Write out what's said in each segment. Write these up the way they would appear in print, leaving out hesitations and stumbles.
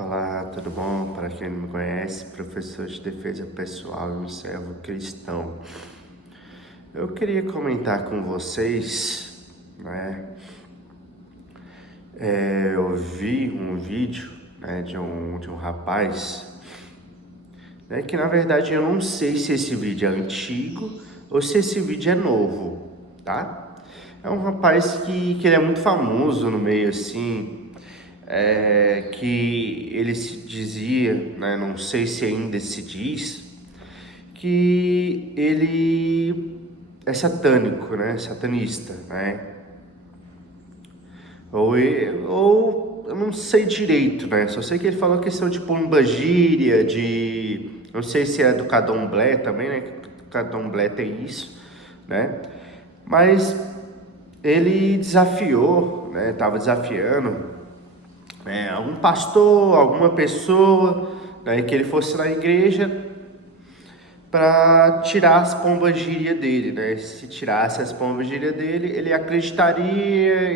Olá, tudo bom? Para quem não me conhece, professor de defesa pessoal e um servo cristão. Eu queria comentar com vocês, né? Eu vi um vídeo, né, de um rapaz, né, que na verdade eu não sei se esse vídeo é antigo ou se esse vídeo é novo, tá? É um rapaz que ele é muito famoso no meio assim, que ele se dizia, né, não sei se ainda se diz, que ele é satânico, né, satanista, né, ou eu não sei direito, né, só sei que ele falou questão de pombagíria, não sei se é do candomblé também, né, candomblé tem isso, né, mas ele desafiou, né, estava desafiando, algum pastor, alguma pessoa, né, que ele fosse na igreja para tirar as pombagírias dele, né? Se tirasse as pombagírias dele, ele acreditaria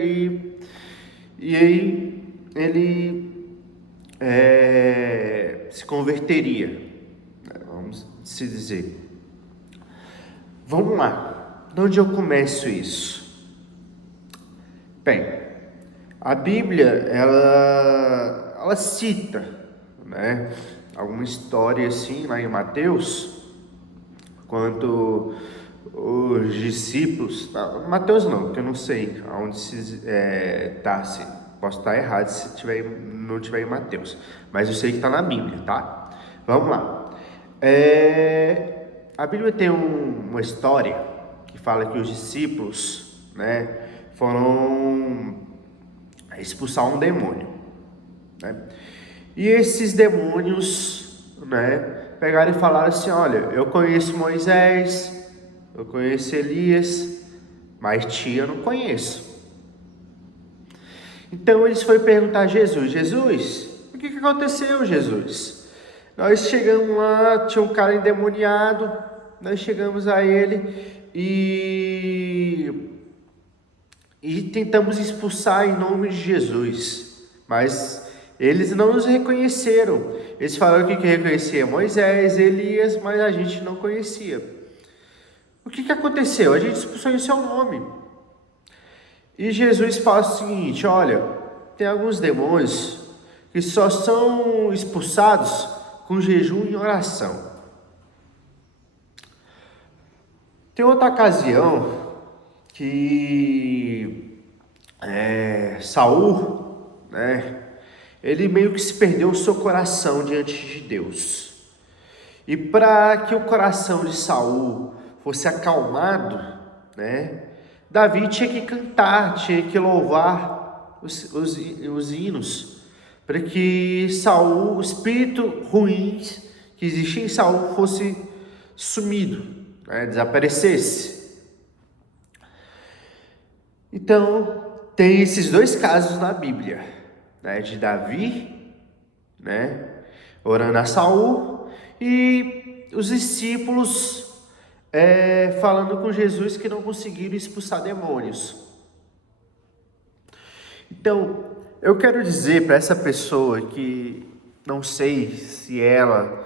e aí ele se converteria, né? Vamos se dizer. Vamos lá, de onde eu começo isso? Bem, a Bíblia, ela cita, né, alguma história assim lá em Mateus, quando os discípulos, Mateus não, porque eu não sei aonde se posso estar errado se não tiver em Mateus, mas eu sei que está na Bíblia, tá? Vamos lá. A Bíblia tem uma história que fala que os discípulos, né, foram expulsar um demônio, né? E esses demônios, né, pegaram e falaram assim: olha, eu conheço Moisés, eu conheço Elias, mas ti eu não conheço. Então eles foram perguntar a Jesus: o que aconteceu, Jesus? Nós chegamos lá, tinha um cara endemoniado, nós chegamos a ele e tentamos expulsar em nome de Jesus, mas eles não nos reconheceram. Eles falaram que reconhecia Moisés, Elias, mas a gente não conhecia. O que aconteceu? A gente expulsou em seu nome. E Jesus fala o seguinte: olha, tem alguns demônios que só são expulsados com jejum e oração. Tem outra ocasião que Saul, né, ele meio que se perdeu o seu coração diante de Deus. E para que o coração de Saul fosse acalmado, né, Davi tinha que cantar, tinha que louvar os hinos, para que Saul, o espírito ruim que existia em Saul fosse sumido, né, desaparecesse. Então, tem esses dois casos na Bíblia, né, de Davi, né, orando a Saul, e os discípulos falando com Jesus que não conseguiram expulsar demônios. Então, eu quero dizer para essa pessoa que não sei se ela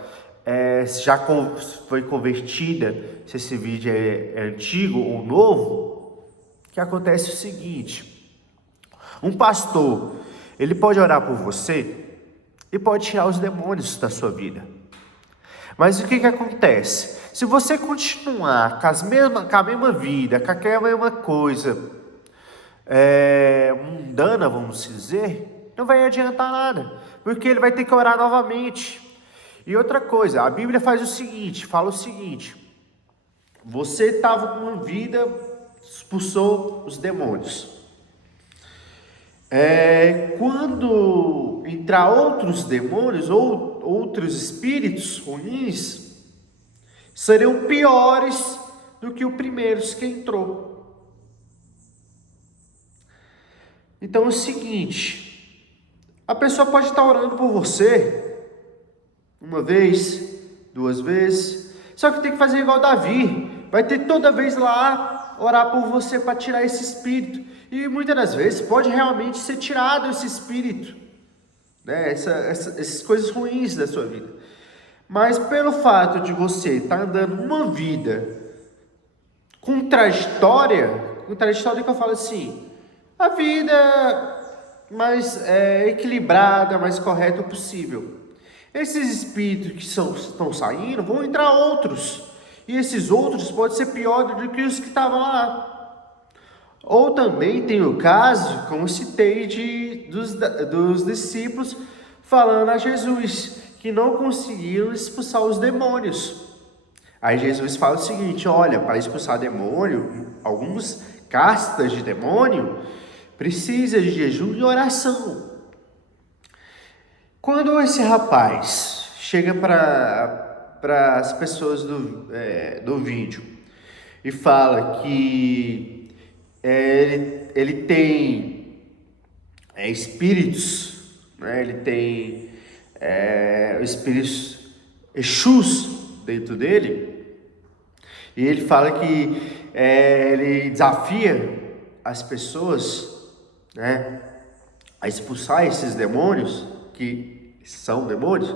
já foi convertida, se esse vídeo é antigo ou novo, que acontece o seguinte: um pastor, ele pode orar por você e pode tirar os demônios da sua vida. Mas o que acontece? Se você continuar com a mesma vida, com aquela mesma coisa mundana, vamos dizer, não vai adiantar nada, porque ele vai ter que orar novamente. E outra coisa, a Bíblia fala o seguinte: você estava com uma vida, expulsou os demônios. Quando entrar outros demônios ou outros espíritos ruins, serão piores do que os primeiros que entrou. Então é o seguinte: a pessoa pode estar orando por você uma vez, duas vezes, só que tem que fazer igual Davi, vai ter toda vez lá orar por você para tirar esse espírito, e muitas das vezes pode realmente ser tirado esse espírito, né? Essas coisas ruins da sua vida. Mas pelo fato de você estar andando uma vida contraditória que eu falo assim, a vida mais equilibrada, mais correta possível. Esses espíritos que estão saindo, vão entrar outros. E esses outros podem ser piores do que os que estavam lá. Ou também tem o caso, como citei, dos discípulos falando a Jesus, que não conseguiram expulsar os demônios. Aí Jesus fala o seguinte, olha, para expulsar demônio, algumas castas de demônio, precisa de jejum e oração. Quando esse rapaz chega para as pessoas do vídeo e fala que ele tem espíritos, né? Ele tem espíritos Exus dentro dele, e ele fala que ele desafia as pessoas, né, a expulsar esses demônios, que são demônios,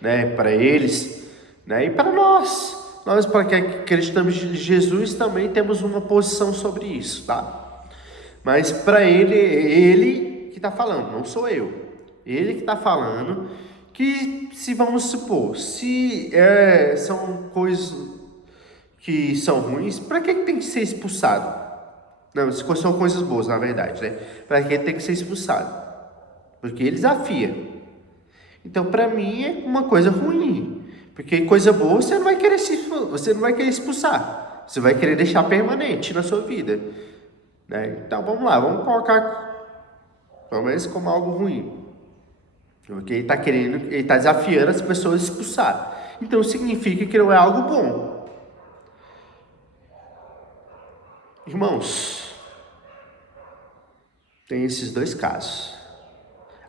né, para eles, né, e para nós para que acreditamos em Jesus também temos uma posição sobre isso, tá? Mas para ele que está falando, não sou eu, ele que está falando que, se vamos supor, se são coisas que são ruins, para que tem que ser expulsado? Não, são coisas boas, na verdade, né? Para que tem que ser expulsado? Porque ele desafia. Então, para mim, é uma coisa ruim. Porque coisa boa você não vai querer expulsar. Você vai querer deixar permanente na sua vida, né? Então, vamos lá, vamos colocar, pelo menos, como algo ruim. Porque ele está desafiando as pessoas a expulsar. Então, significa que não é algo bom. Irmãos, tem esses dois casos.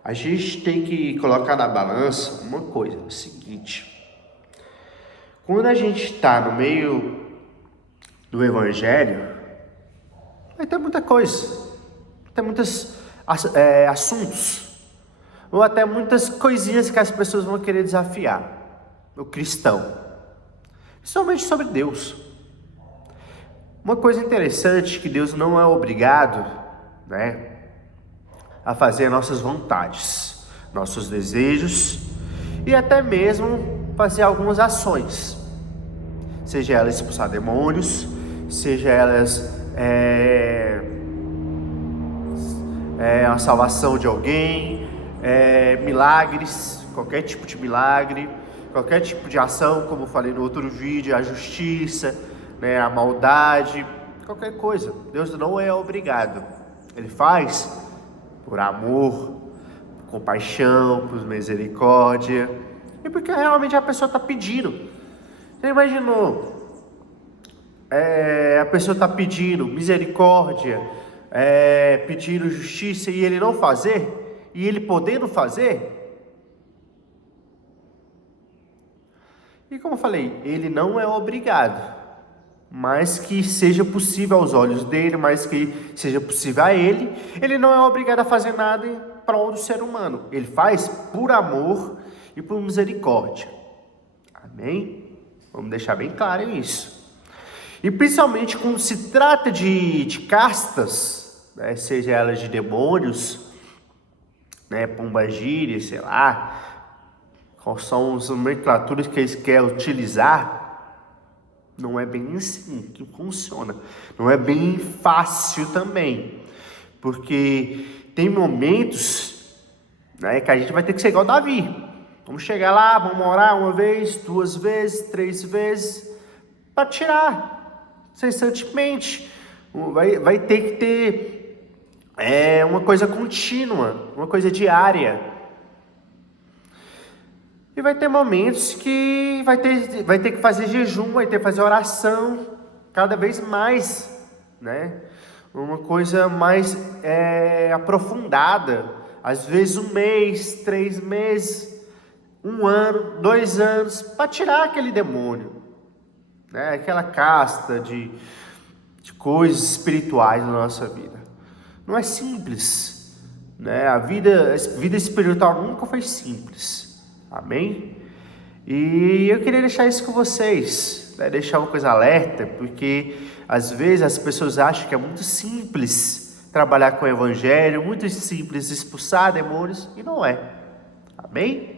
A gente tem que colocar na balança uma coisa, o seguinte. Quando a gente está no meio do Evangelho, vai ter muita coisa. Vai ter muitos assuntos. Ou até muitas coisinhas que as pessoas vão querer desafiar o cristão. Principalmente sobre Deus. Uma coisa interessante, que Deus não é obrigado, né, a fazer nossas vontades, nossos desejos e até mesmo fazer algumas ações, seja elas expulsar demônios, seja elas a salvação de alguém, milagres, qualquer tipo de milagre, qualquer tipo de ação, como eu falei no outro vídeo, a justiça, né, a maldade, qualquer coisa. Deus não é obrigado, Ele faz por amor, por compaixão, por misericórdia, e porque realmente a pessoa está pedindo. Você imaginou? A pessoa está pedindo misericórdia, pedindo justiça, e ele não fazer, e ele podendo fazer. E como eu falei, ele não é obrigado, mas que seja possível aos olhos dele, mas que seja possível a ele. Ele não é obrigado a fazer nada em prol do ser humano. Ele faz por amor e por misericórdia. Amém? Vamos deixar bem claro isso. E principalmente quando se trata de castas, né, seja elas de demônios, né, pombagira, sei lá, quais são as nomenclaturas que eles querem utilizar, não é bem assim que funciona. Não é bem fácil também. Porque tem momentos, né, que a gente vai ter que ser igual Davi. Vamos chegar lá, vamos orar uma vez, 2 vezes, 3 vezes, para tirar incessantemente. Vai ter que ter uma coisa contínua, uma coisa diária. E vai ter momentos que vai ter que fazer jejum, vai ter que fazer oração, cada vez mais, né? Uma coisa mais aprofundada. Às vezes 1 mês, 3 meses, 1 ano, 2 anos, para tirar aquele demônio, né? Aquela casta de coisas espirituais na nossa vida. Não é simples, né? A vida espiritual nunca foi simples, amém? E eu queria deixar isso com vocês, né? Deixar uma coisa alerta, porque às vezes as pessoas acham que é muito simples trabalhar com o evangelho, muito simples expulsar demônios, e não é, amém?